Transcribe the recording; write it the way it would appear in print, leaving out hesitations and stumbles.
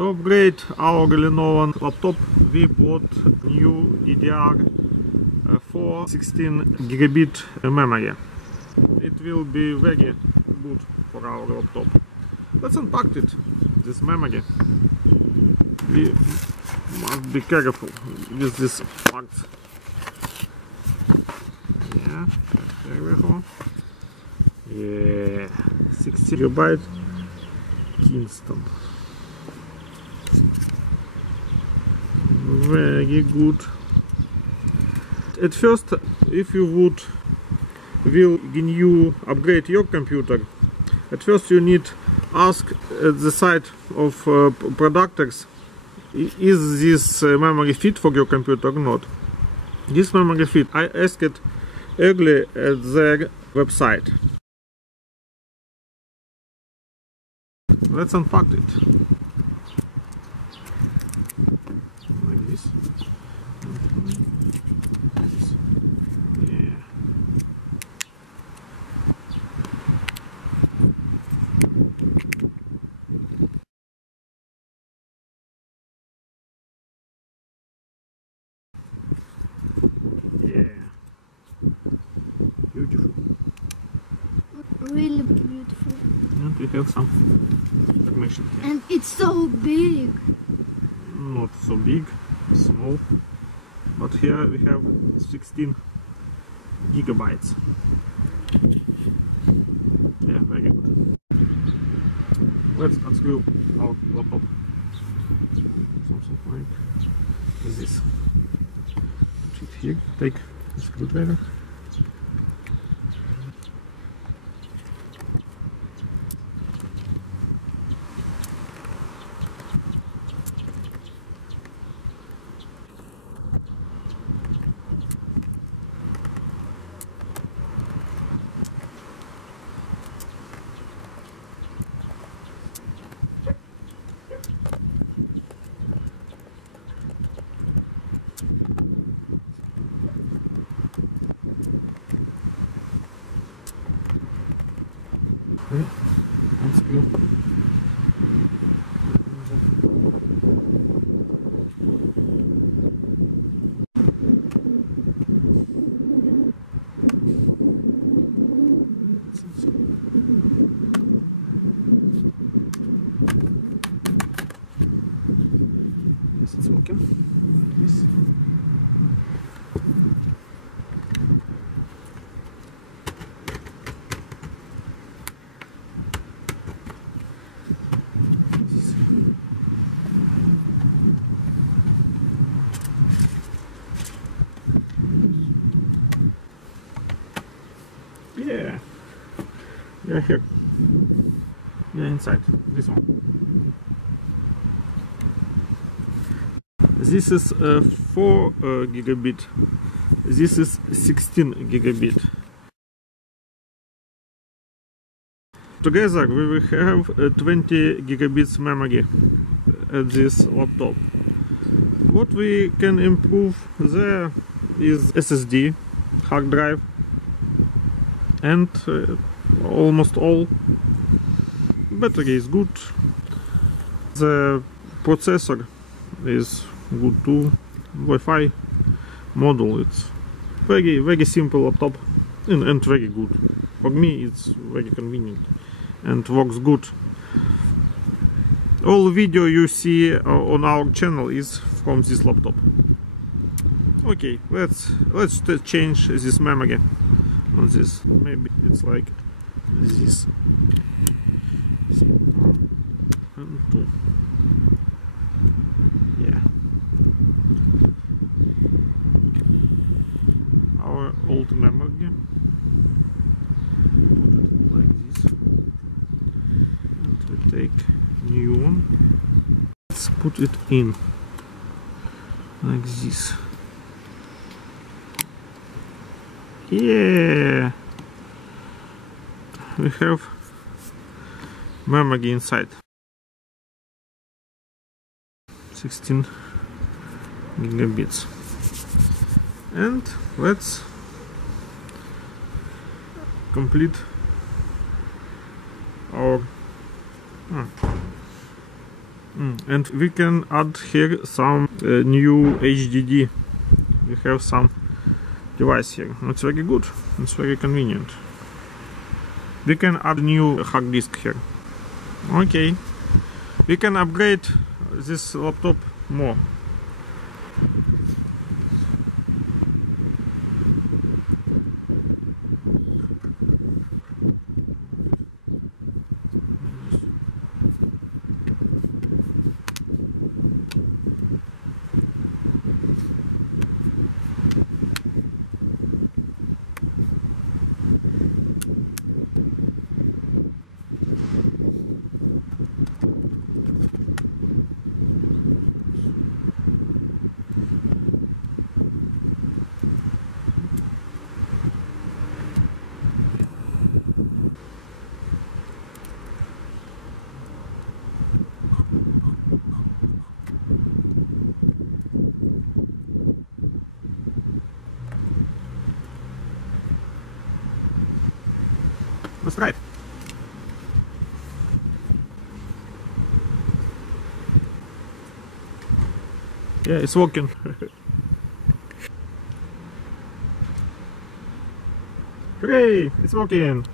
To upgrade our Lenovo laptop, we bought new DDR4 16 gigabit memory. It will be very good for our laptop. Let's unpack it, this memory. We must be careful with this parts. Yeah, careful. Yeah, 60 gigabyte Kingston. Very good. At first, if you will upgrade your computer, at first you need ask at the site of producers, is this memory fit for your computer or not? This memory fit. I asked it early at their website. Let's unpack it. Like this. Yeah. Beautiful. Really beautiful. And we have some information here. And it's so big. Not so big, small. But here we have 16 gigabytes. Yeah, very good. Let's unscrew our laptop. Something like this. Put it here. Take a screwdriver. Okay, unscrew. Yes, it's working. Yes. Yeah, yeah, here, yeah, inside this one. This is 4 gigabit. This is 16 gigabit. Together we will have 20 gigabits memory at this laptop. What we can improve there is SSD, hard drive, and almost all. Battery is good. The processor is good too. Wi-Fi model, it's very simple laptop and very good. For me it's very convenient and works good. All video you see on our channel is from this laptop. Okay, let's change this memory on this. Maybe it's like this. And 2. Yeah. Our old memory. Put it like this. And we take new one. Let's put it in like this. Yeah, we have memory inside. 16 gigabits. And let's complete our and we can add here some new HDD. We have some device here. It's very good. It's very convenient. We can add new hard disk here. Okay. We can upgrade this laptop more. That's right. Yeah, it's working. Hooray! It's working!